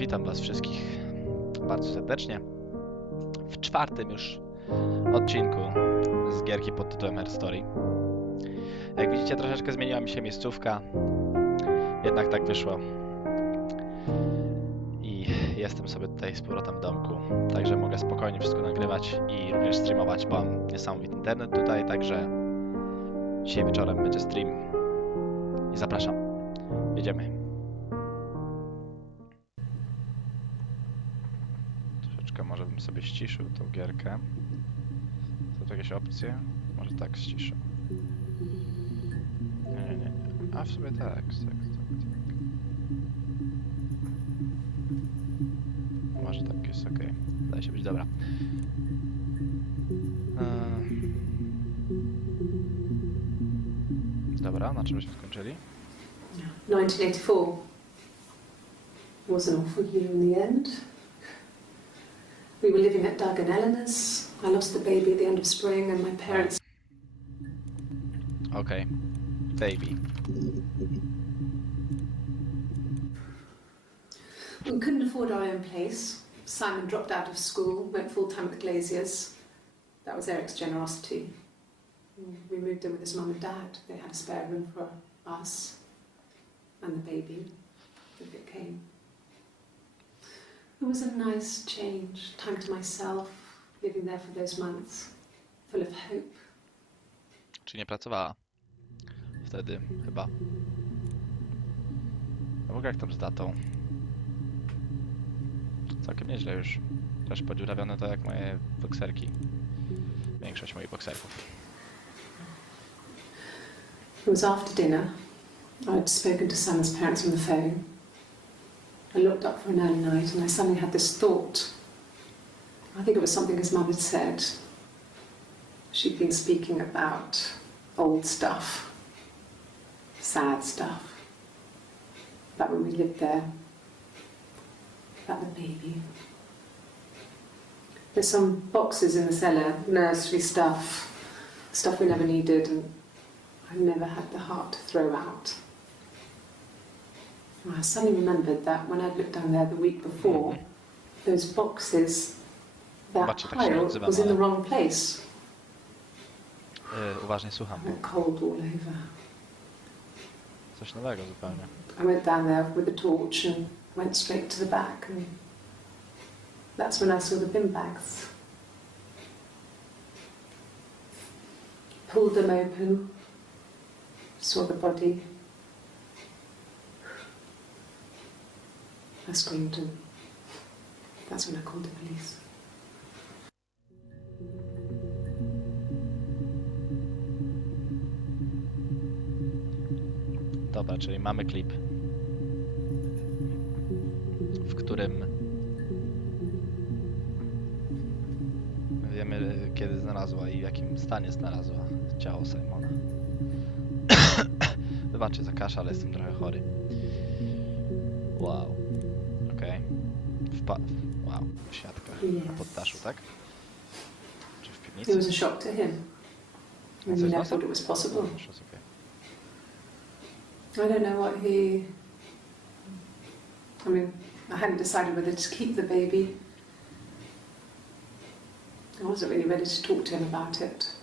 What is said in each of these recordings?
Witam Was wszystkich bardzo serdecznie w czwartym już odcinku z gierki pod tytułem Story. Jak widzicie, troszeczkę zmieniła mi się miejscówka, jednak tak wyszło i jestem sobie tutaj z powrotem w domku, także mogę spokojnie wszystko nagrywać i również streamować, bo mam niesamowity internet tutaj, także dzisiaj wieczorem będzie stream i zapraszam. Jedziemy. Może bym sobie ściszył tą gierkę. Są tu jakieś opcje? Może tak ściszę. Nie. A w sumie tak. Może tak jest ok. Wydaje się być dobra. Dobra, na czym się skończyli? 1984 was an awful year in the end. We were living at Doug and Eleanor's. I lost the baby at the end of spring and my parents... Okay. Baby. We couldn't afford our own place. Simon dropped out of school, went full-time at the Glaziers. That was Eric's generosity. We moved in with his mum and dad. They had a spare room for us and the baby, if it came. It was a nice change, time to myself, living there for those months, full of hope. Czy nie pracowała? Wtedy chyba. No bo jak tam z datą? Całkiem nieźle już. Też podziurawione to jak moje bokserki. Większość moich bokserków. It was after dinner. I'd spoken to Simon's parents on the phone. I looked up for an early night and I suddenly had this thought. I think it was something his mum had said. She'd been speaking about old stuff, sad stuff, about when we lived there, about the baby. There's some boxes in the cellar, nursery stuff we never needed and I never had the heart to throw out. I suddenly remembered that when I'd looked down there the week before, those boxes, that pile was in the wrong place. Uważnie słucham. I went cold all over. Coś nowego zupełnie. I went down there with a torch and went straight to the back and that's when I saw the bin bags. Pulled them open, saw the body. I screamed and that's when I called the police. Dobra, czyli mamy klip, w którym wiemy, kiedy znalazła i w jakim stanie znalazła ciało Simona. Wybaczcie za kaszę, ale jestem trochę chory. Wow. Okej. Wow. W świadkach. Na poddaszu, tak? Czy w piwnicy? It was a shock to him. I never thought it was possible. I don't know what I mean, I hadn't decided whether to keep the baby. I wasn't really ready to talk to him about it.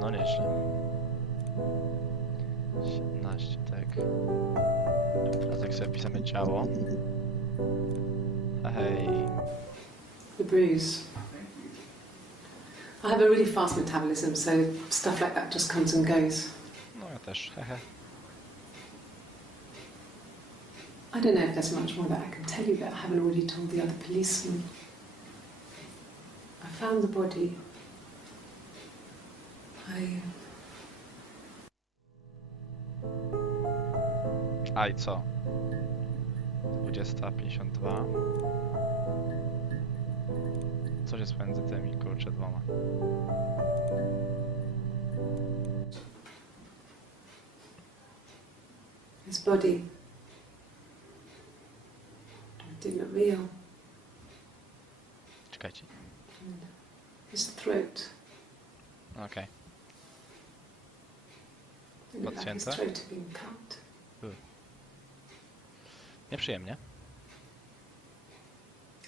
No nieźle. 17, tak. Teraz jak sobie wpisamy ciało. Hej. The bruise. I have a really fast metabolism, so stuff like that just comes and goes. No ja też, hehe. I don't know if there's much more that I can tell you that I haven't already told the other policemen. I found the body. A i co? 20:52. Coś jest między tymi, kurczę, dwoma. His body. It didn't look real. Czekajcie. and his throat. Okej. It looked like his Podcięte. throat had been cut. Nieprzyjemnie.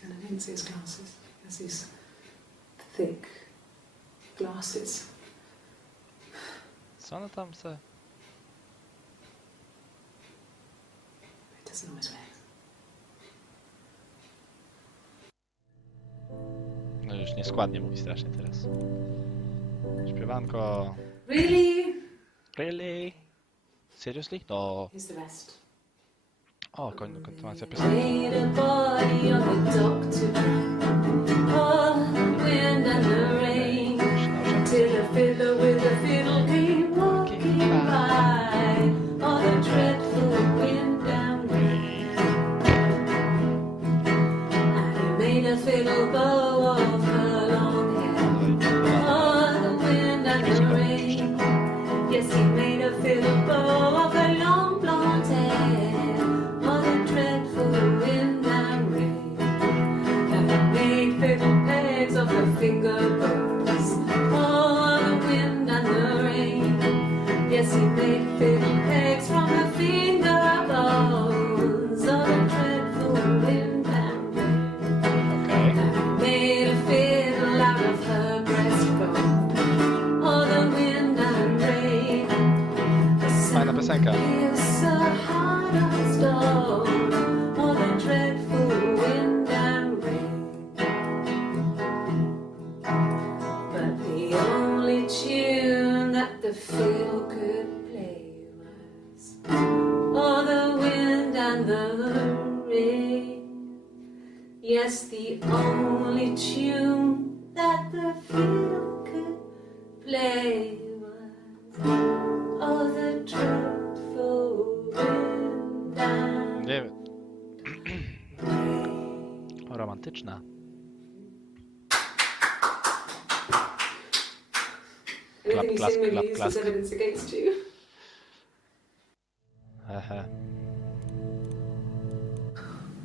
And I didn't see his glasses. He has these thick glasses. Co ono tam se... He doesn't always wear. No już nieskładnie mówi strasznie teraz. Śpiewanko... Really? Really? Seriously? No. Here's the rest. O, kontynuacja piosenki. Made a body of a doctor. Oh, the wind and the rain. Till a fiddler with a fiddle came walking by. Oh, the dreadful wind and rain. And he made a fiddle bow of her long hair. Oh, the wind and the rain. Yes, he made a fiddle bow of her long blonde hair. Oh, the dreadful wind and rain. And he made fiddle pegs of her finger bows. Oh, the wind and the rain. Yes, he made fiddle pegs from her finger bows. Oh, the dreadful wind and rain. Okej. And he made a fiddle out of her breastbone. Oh, the wind and rain. Fajna piosenka. Is a heart of stone. Oh, the dreadful wind and rain. But the only tune that the fiddle could play was oh, the wind and the rain. Yes, the only tune that the fiddle could play was oh, the dreadful wind and Nie wiem. O, romantyczna. Anything you Clap, sing will clap, be used clap, as clap. evidence against you. Hehe.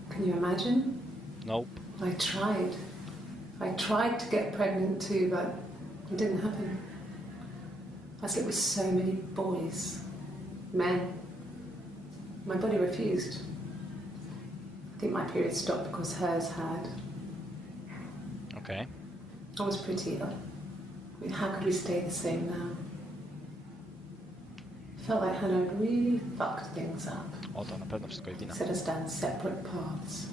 Can you imagine? Nope. I tried. I tried to get pregnant too, but it didn't happen. I slept with so many boys, men. My body refused. I think my period stopped because hers had. Okej. I was pretty ill. I mean, how could we stay the same now? Felt like Hannah had really fucked things up. O, to na pewno wszystko jest wina. Set us down separate paths.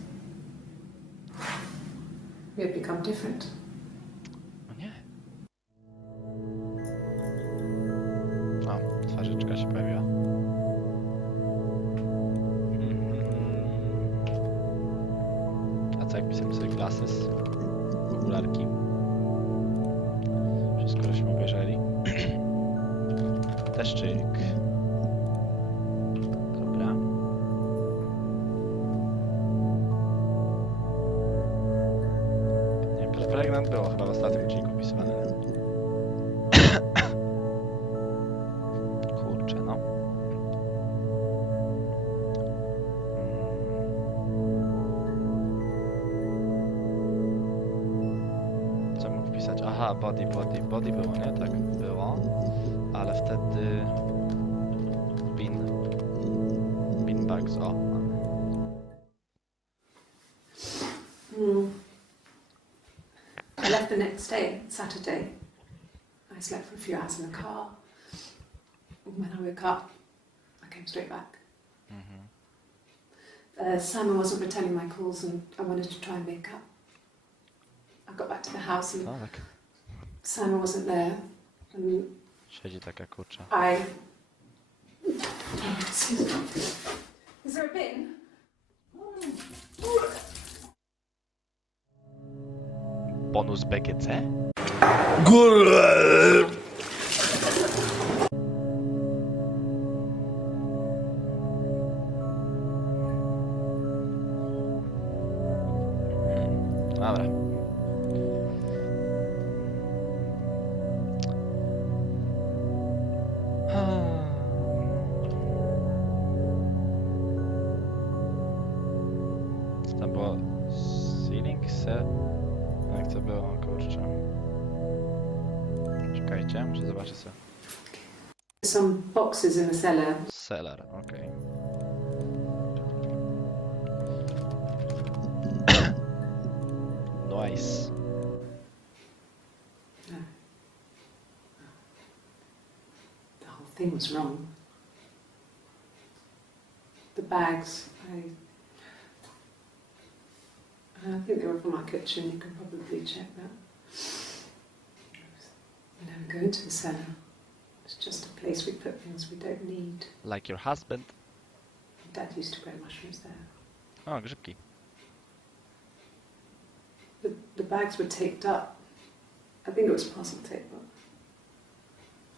We had become different. O nie. O, twarzyczka się pojawiła. A co jak pisałem sobie glasses? Okularki. Wszystko żeśmy obejrzeli. Deszczyk. Dobra. Nie wiem, pregnant było chyba w ostatnim odcinku wpisywane. Kurczę, no. Co mógł wpisać? Aha, body było, nie? Tak było. Ale wtedy... Bean bags, o. I left the next day, Saturday. I slept for a few hours in the car. And when I woke up, I came straight back. Simon wasn't returning my calls and I wanted to try and make up. I got back to the house and Tak. Simon wasn't there. And Siedzi taka kurcza. Is there a bin? Bonus BGC? Górę! Dobra. Co tam było? Ceiling se... to było? Kurczę. Czekajcie, muszę zobaczyć sobie. Some boxes in the cellar. Cellar, okej. Nice. No. The whole thing was wrong. The bags, I think they were from our kitchen, you can probably check that. We never go into the cellar. It's just a place we put things we don't need. Like your husband. Dad used to grow mushrooms there. O, grzybki. The bags were taped up. I think it was parcel tape, but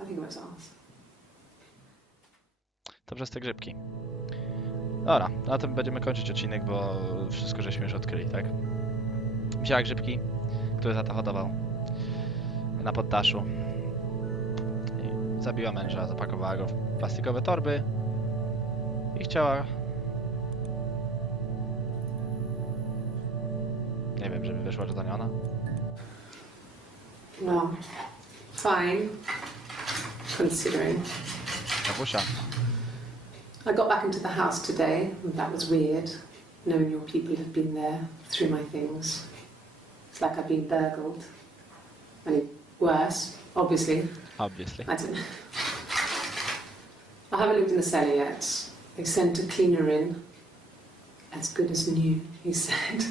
I think it was ours. To przez te grzybki. Dobra, na tym będziemy kończyć odcinek, bo wszystko żeśmy już odkryli, tak? Wzięła grzybki, które tata hodował na poddaszu. I zabiła męża, zapakowała go w plastikowe torby i chciała... Nie wiem, żeby wyszła, że to nie ona. Well, fine, considering. Kapusia. I got back into the house today, and that was weird, knowing your people have been there through my things. It's like I've been burgled. Only worse, obviously. Obviously. I don't know. I haven't looked in the cellar yet. They sent a cleaner in. As good as new, he said.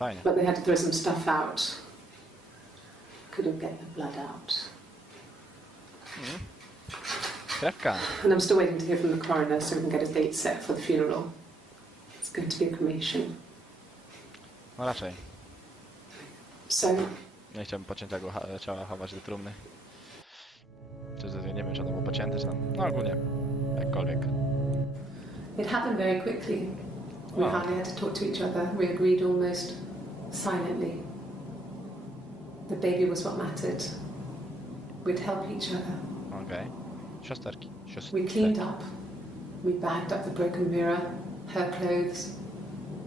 Fajnie. But they had to throw some stuff out. Couldn't get the blood out. Krewka. And I'm still waiting to hear from the coroner so we can get a date set for the funeral. It's going to be a cremation. No raczej. So, Nie chciałbym pociętego ciała chować do trumny. Czy nie wiem, czy ono było pocięte, czy tam... No ogólnie. Jakkolwiek. it happened very quickly. We Oh. hardly had to talk to each other. We agreed almost silently. The baby was what mattered. We'd help each other. Okej. Siosterki. We cleaned up. We bagged up the broken mirror, her clothes.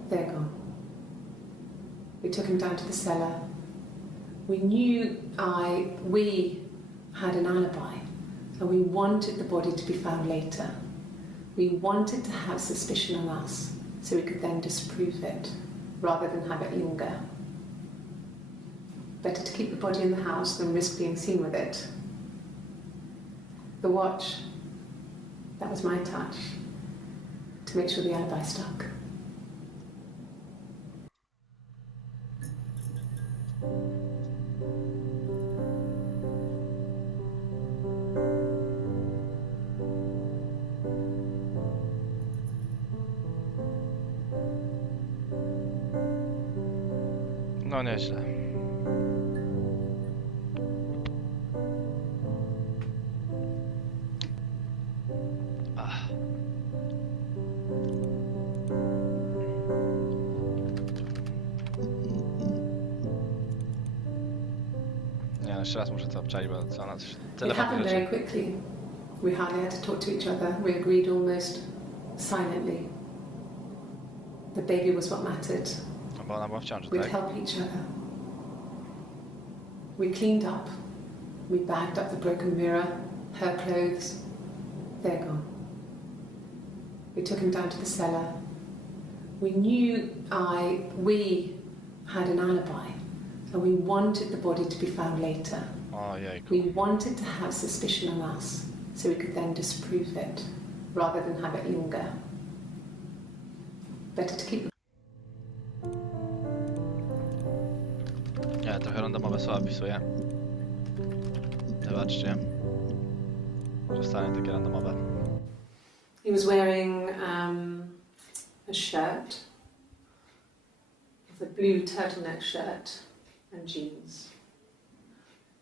They're gone. We took him down to the cellar. We knew we had an alibi, and we wanted the body to be found later. We wanted to have suspicion on us, so we could then disprove it, rather than have it linger. Better to keep the body in the house than risk being seen with it. The watch, that was my touch, to make sure the alibi stuck. No nieźle. Ach. Nie, jeszcze raz muszę to obczaić, bo co ona coś tyle It happened rzeczy. very quickly. We hardly had to talk to each other. We agreed almost silently. The baby was what mattered. No bo ona była w ciąży, We'd tak? help each other. We cleaned up. We bagged up the broken mirror, her clothes. They're gone. We took him down to the cellar. We knew we had an alibi, and we wanted the body to be found later. Ojejku. We wanted to have suspicion on us, so we could then disprove it, rather than have it linger. Better to keep. Nie, trochę randomowe słowa wpisuję. Zobaczcie. Zostanie takie randomowe. He was wearing a shirt, with a blue turtleneck shirt and jeans.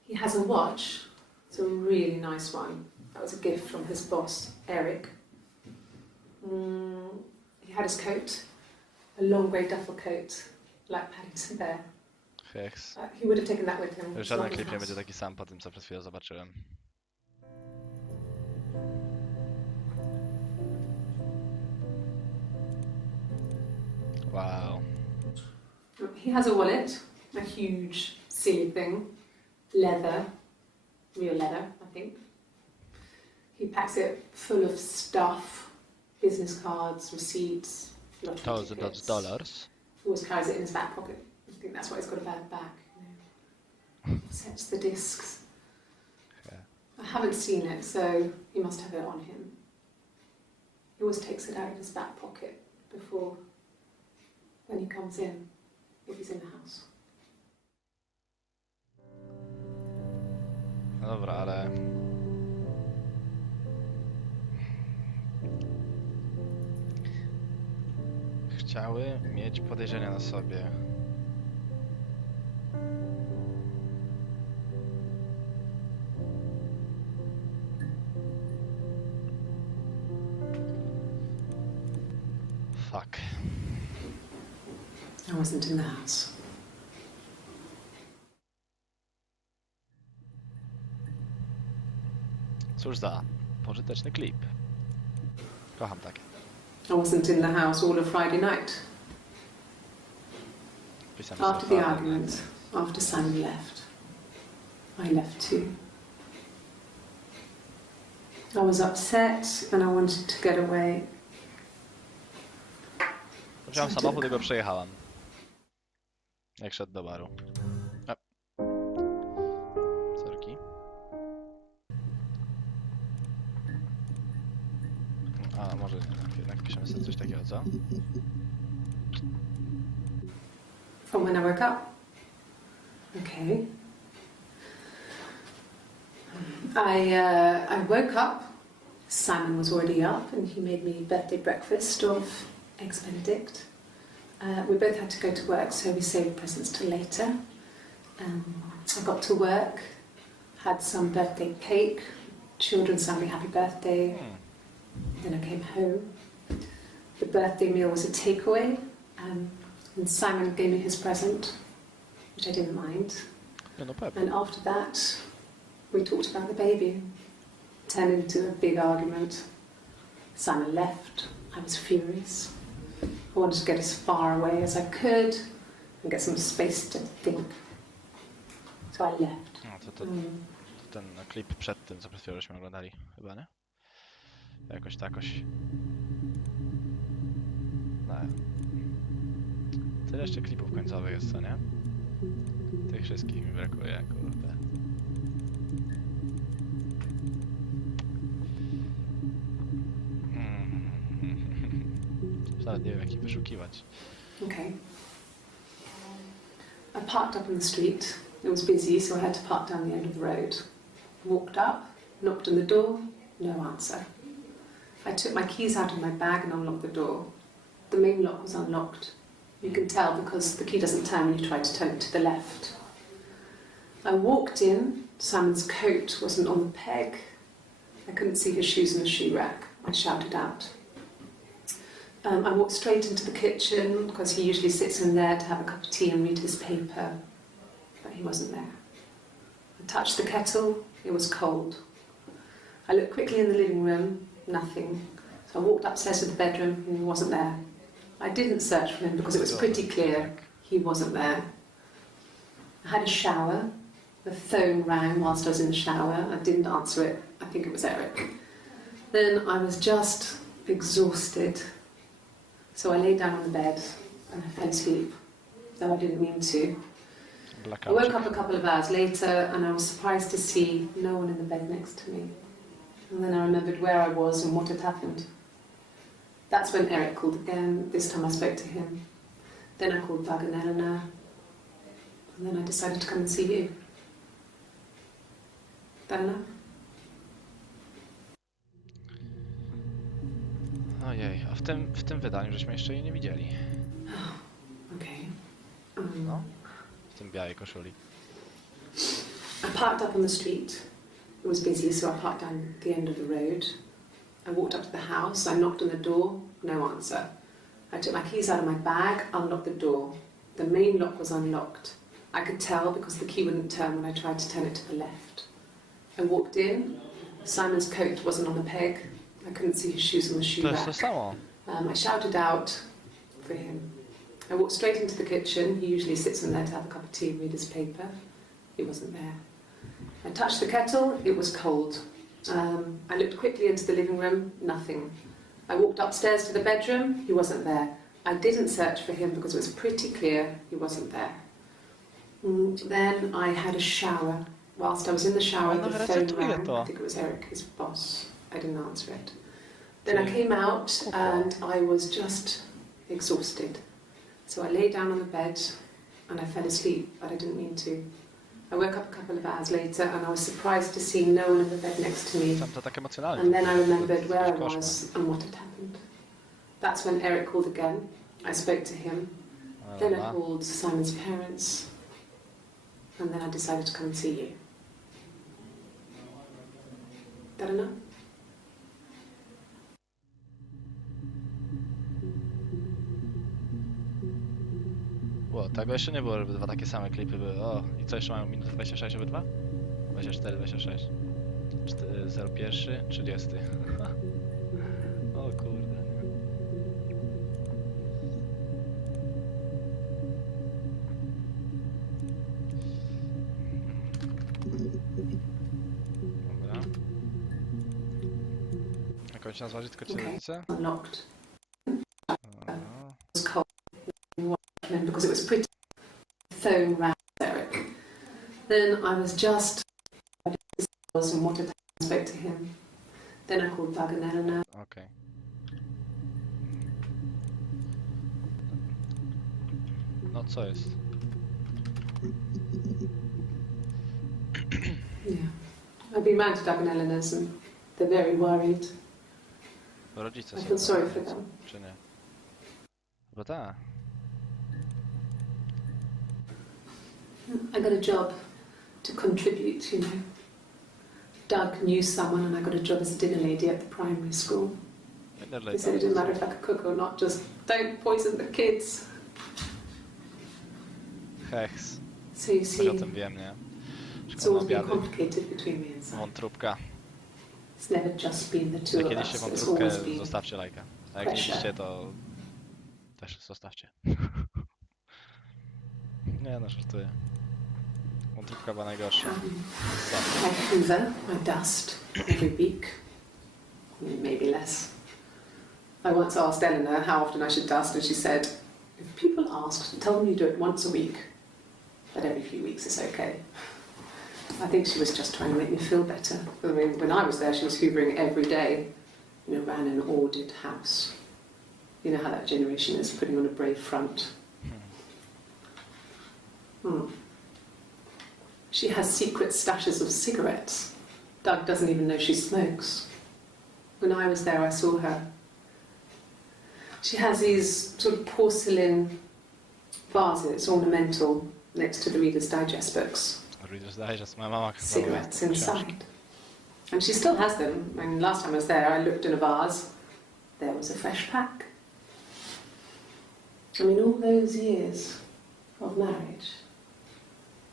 He has a watch. It's a really nice one. That was a gift from his boss, Eric. He had his coat, a long grey duffel coat, like Paddington Bear. Heks. He would have taken that with him. Żaden to klip nie London będzie House. taki sam po tym, co przed chwilą zobaczyłem. Wow. He has a wallet a huge silly thing, leather, real leather, I think. He packs it full of stuff, business cards, receipts, lottery tickets. $1,000. He always carries it in his back pocket. I think that's why he's got a bad back. You know. Sets the discs. Yeah. I haven't seen it, so he must have it on him. He always takes it out of his back pocket before, when he comes in, if he's in the house. No dobra, ale... Chciały mieć podejrzenia na sobie. Fuck. I wasn't in the house. Cóż za pożyteczny klip. Kocham takie. I wasn't in the house all of Friday night. Pisałem After the argument, after Simon left, I left too. I was upset and I wanted to get away. Wziąłem samochód i go przejechałam. Jak szedł do baru. Sorki. A, może jednak piszemy sobie coś takiego, co? From when I woke up. Okay. I woke up. Simon was already up and he made me birthday breakfast of Eggs Benedict. We both had to go to work, so we saved presents till later. I got to work, had some birthday cake, children sang me happy birthday. Then I came home. The birthday meal was a takeaway, and Simon gave me his present, which I didn't mind. And after that, we talked about the baby. Turned into a big argument. Simon left. I was furious. I wanted to get as far away as I could and get some space to think. So I left. No, to ten klip przed tym, co przed chwilą żeśmy oglądali, chyba, nie? Jakoś takoś. No. Tyle jeszcze klipów końcowych jest, co nie? Tych wszystkich mi brakuje, kurde. Nawet nie wiem, jak ich wyszukiwać. Okay. I parked up on the street. It was busy, so I had to park down the end of the road. Walked up, knocked on the door, no answer. I took my keys out of my bag and unlocked the door. The main lock was unlocked. You can tell because the key doesn't turn when you try to turn it to the left. I walked in. Simon's coat wasn't on the peg. I couldn't see his shoes in the shoe rack. I shouted out. I walked straight into the kitchen because he usually sits in there to have a cup of tea and read his paper, but he wasn't there. I touched the kettle, it was cold. I looked quickly in the living room, nothing. So I walked upstairs to the bedroom and he wasn't there. I didn't search for him because it was pretty clear he wasn't there. I had a shower, the phone rang whilst I was in the shower, I didn't answer it, I think it was Eric. Then I was just exhausted. So I lay down on the bed and I fell asleep, though I didn't mean to. I woke up a couple of hours later and I was surprised to see no one in the bed next to me. And then I remembered where I was and what had happened. That's when Eric called again. This time I spoke to him. Then I called Doug and Eleanor. And then I decided to come and see you. That enough? Ojej, a w tym wydaniu żeśmy jeszcze jej nie widzieli. Okay. No, w tym białej koszuli. I parked up on the street. It was busy, so I parked down the end of the road. I walked up to the house, I knocked on the door, no answer. I took my keys out of my bag, unlocked the door. The main lock was unlocked. I could tell because the key wouldn't turn when I tried to turn it to the left. I walked in, Simon's coat wasn't on the peg. I couldn't see his shoes on the shoe To jest rack. to samo. I shouted out for him. I walked straight into the kitchen. He usually sits in there to have a cup of tea and read his paper. He wasn't there. I touched the kettle, it was cold. I looked quickly into the living room, nothing. I walked upstairs to the bedroom, he wasn't there. I didn't search for him because it was pretty clear he wasn't there. Then I had a shower. Whilst I was in the shower, the phone rang. I think it was Eric, his boss. I didn't answer it. Then I came out and I was just exhausted. So I lay down on the bed and I fell asleep, but I didn't mean to. I woke up a couple of hours later and I was surprised to see no one in the bed next to me. And then I remembered where I was and what had happened. That's when Eric called again. I spoke to him. Then I called Simon's parents. And then I decided to come and see you. That enough? Ło, tego jeszcze nie było, żeby dwa takie same klipy były. O, i co jeszcze mają? Minutę 26 obydwa? 24, 26. 01, 30. O kurde, nie. Dobra. Jakąś nazwać tylko ci rodzice? Unlocked. It was cold. Because it was pretty. The phone rang, Eric. Then I was just and what had happened. I spoke to him. Then I called Doug and Eleanor. Okay. No co jest? Yeah. I've been round to Doug and Eleanor's and they're very worried. Rodzice I są feel sorry for them. Czy nie? Bo tak. I got a job to contribute, you know. Doug knew someone and I got a job as a dinner lady at the primary school. They said it didn't matter if I could cook or not, just don't poison the kids. Hechs. So you see, O tym wiem, nie? it's always been complicated between me and Simon. Wątróbka. It's never just been the two Jak of kiedyście us. It's wątróbkę, always been zostawcie lajka. A jak nie widzicie, to też zostawcie. Nie no, żartuję. Wątróbka była najgorsza. I hoover, I dust every week, maybe less. I once asked Eleanor how often I should dust, and she said, if people ask, tell them you do it once a week, but every few weeks is okay. I think she was just trying to make me feel better. I mean, when I was there, she was hoovering every day, you know, ran an ordered house. You know how that generation is, putting on a brave front. She has secret stashes of cigarettes. Doug doesn't even know she smokes. When I was there, I saw her. She has these sort of porcelain vases, ornamental, next to the Reader's Digest books. Reader's Digest, my mama cigarettes inside. And she still has them. I mean, last time I was there, I looked in a vase. There was a fresh pack. I mean, all those years of marriage,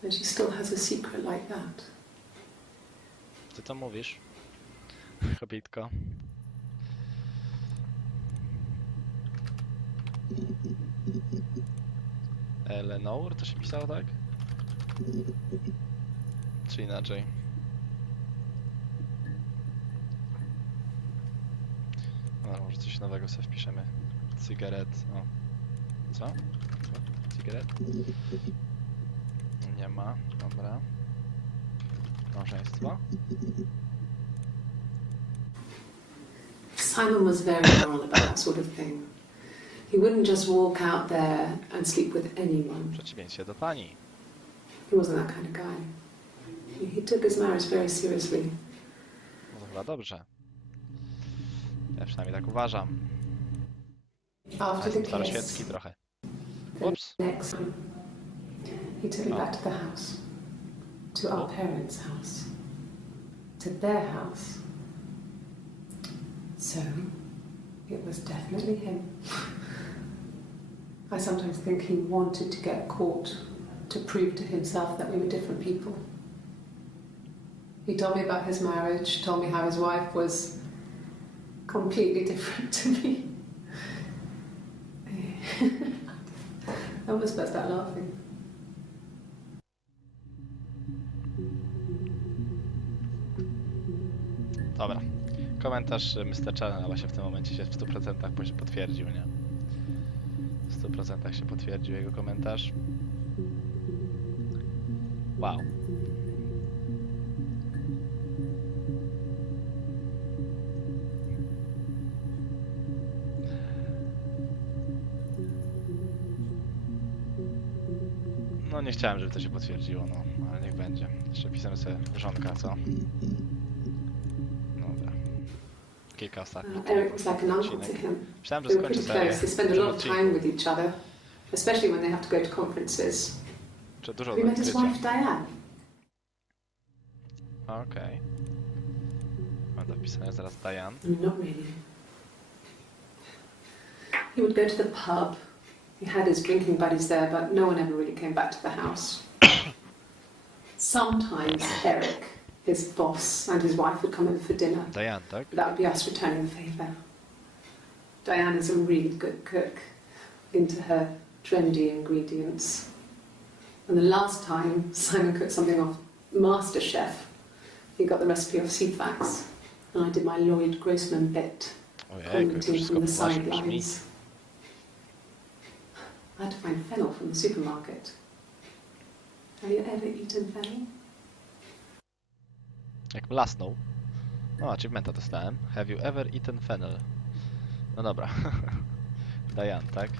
and she still has a secret like that. Ty to mówisz, kobitko. Eleanor to się pisało, tak? Czy inaczej? No, może coś nowego sobie wpiszemy. Cygaret. O. Co? Cygaret? Nie ma. Dobra. Małżeństwo. Simon was very moral about that sort of thing. He wouldn't just walk out there and sleep with anyone. W przeciwieństwie do pani. He wasn't that kind of guy. He took his marriage very seriously. No to chyba dobrze. Ja przynajmniej tak uważam. After the staroświecki kiss, trochę. the Ups. next time, he took me back to the house, to our parents' house, to their house. So, it was definitely him. I sometimes think he wanted to get caught to prove to himself that we were different people. He told me about his marriage, told me how his wife was completely different to me. I almost burst out laughing. Dobra. Komentarz Mr. Channela się w tym momencie się w 100% potwierdził, nie? W 100% się potwierdził jego komentarz. Wow. No nie chciałem, żeby to się potwierdziło, no, ale niech będzie. Jeszcze pisamy sobie żonka, co? Dobra. Kilka ostatnich. Eric was like an uncle to him. Myślałem, że They were skończę pretty serię. close. They spend a lot of time with each other, especially when they have to go to conferences. Czy dużo Have you met his odkrycia. wife Diane? Okej. Mam do wpisania zaraz Diane. Not really. He would go to the pub. He had his drinking buddies there, but no one ever really came back to the house. Sometimes Eric, his boss, and his wife would come over for dinner. Diane, tak? That would be us returning the favour. Diane is a really good cook, into her trendy ingredients. And the last time Simon cooked something off MasterChef, he got the recipe off Ceefax, and I did my Lloyd Grossman bit, Ojej, to commenting wszystko from the poważnie brzmi. sidelines. I had to find fennel from the supermarket. Have you ever eaten fennel? Jak lasnął. O, achievementa dostałem. Have you ever eaten fennel? No dobra. Diane, tak?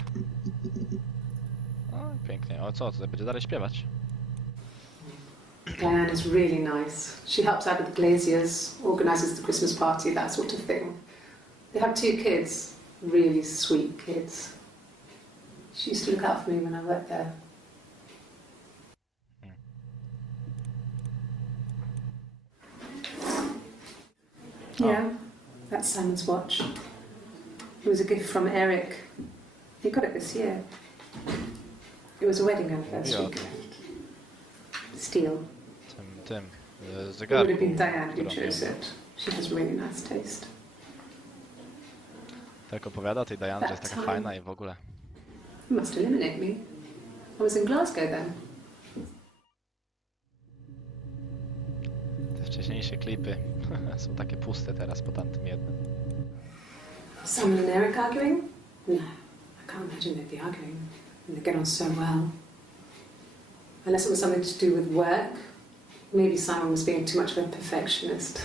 O, pięknie. O co, tutaj będzie dalej śpiewać? Diane is really nice. She helps out with the Glaziers, organises the Christmas party, that sort of thing. They have 2 kids, really sweet kids. She used to look out for me when I worked there. Yeah, that's Simon's watch. It was a gift from Eric. He got it this year. It was a wedding anniversary gift. Steel. Tym It would have zegarku. been Diane who którą chose miał. it. She has really nice taste. Tak opowiada tej Diane, że jest taka fajna i w ogóle. You must eliminate me. I was in Glasgow then. Te wcześniejsze klipy są takie puste teraz po tamtym jednym. Simon and Eric arguing? No, I can't imagine they'd be arguing. And they get on so well. Unless it was something to do with work. Maybe Simon was being too much of a perfectionist.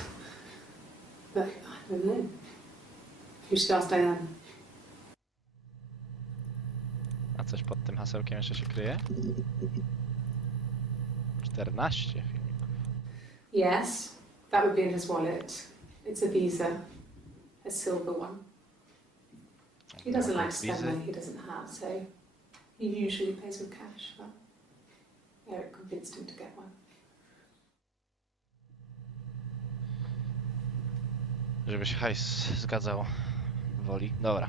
But I don't know. You should ask Diane. A coś pod tym hasełkiem jeszcze się kryje? 14 filmików. Yes, that would be in his wallet. It's a Visa, a silver one. He doesn't like to spend money he doesn't have, so he usually pays with cash, but Eric convinced him to get one. Żeby się hajs zgadzał woli. Dobra.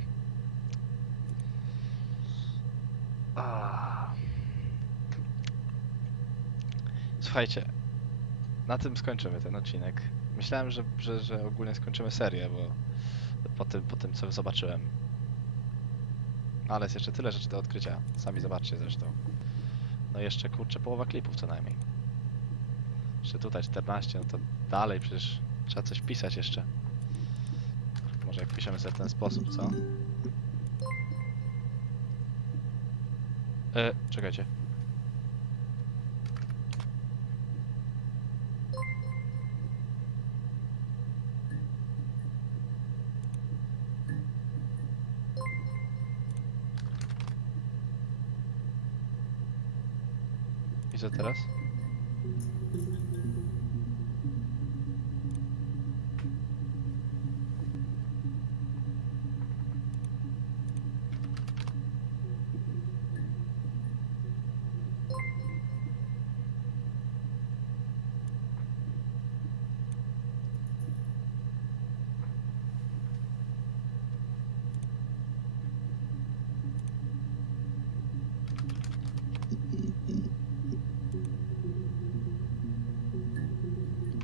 Słuchajcie, na tym skończymy ten odcinek. Myślałem, że ogólnie skończymy serię, bo po tym co zobaczyłem. Ale jest jeszcze tyle rzeczy do odkrycia. Sami zobaczcie zresztą. No jeszcze kurczę połowa klipów co najmniej. Jeszcze tutaj 14, no to dalej przecież trzeba coś pisać jeszcze. Może jak piszemy sobie w ten sposób, co? Czekajcie. I co teraz?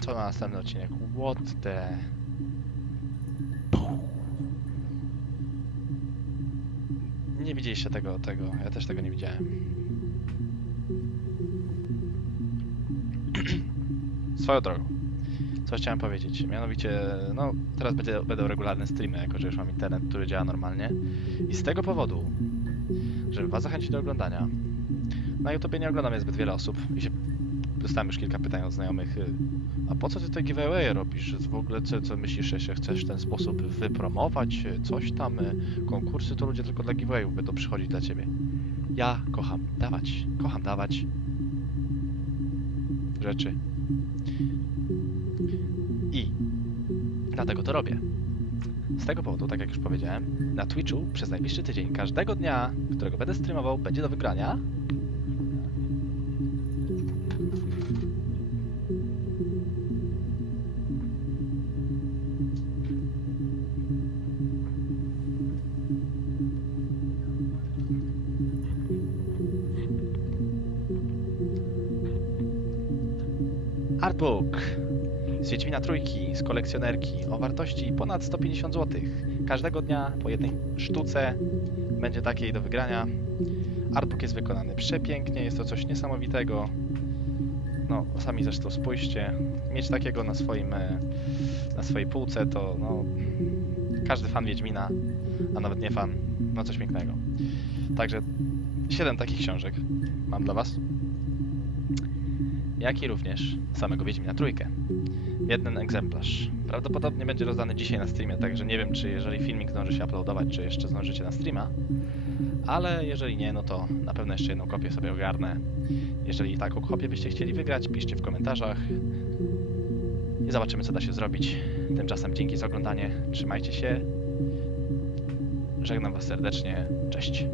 Co na następny odcinek? What the... nie widzieliście tego. Ja też tego nie widziałem. Swoją drogą. Co chciałem powiedzieć? Mianowicie, no, teraz będą regularne streamy, jako że już mam internet, który działa normalnie. I z tego powodu, żeby was zachęcić do oglądania, na YouTubie nie oglądam zbyt wiele osób i dostałem już kilka pytań od znajomych. A po co ty te giveaway robisz? W ogóle co myślisz, że chcesz w ten sposób wypromować coś tam? Konkursy to ludzie tylko dla giveawayów będą przychodzić dla ciebie. Ja kocham dawać rzeczy. I dlatego to robię. Z tego powodu, tak jak już powiedziałem, na Twitchu przez najbliższy tydzień każdego dnia, którego będę streamował, będzie do wygrania artbook z Wiedźmina Trójki, z kolekcjonerki o wartości ponad 150 zł. Każdego dnia po jednej sztuce będzie takiej do wygrania. Artbook jest wykonany przepięknie, jest to coś niesamowitego. No, sami zresztą spójrzcie. Mieć takiego na swojej półce to no, każdy fan Wiedźmina, a nawet nie fan, no coś pięknego. Także 7 takich książek mam dla was. Jak i również samego Wiedźmina Trójkę. Jeden egzemplarz. Prawdopodobnie będzie rozdany dzisiaj na streamie, także nie wiem, czy jeżeli filmik zdąży się uploadować, czy jeszcze zdążycie na streama. Ale jeżeli nie, no to na pewno jeszcze jedną kopię sobie ogarnę. Jeżeli taką kopię byście chcieli wygrać, piszcie w komentarzach. I zobaczymy, co da się zrobić. Tymczasem dzięki za oglądanie. Trzymajcie się. Żegnam was serdecznie. Cześć.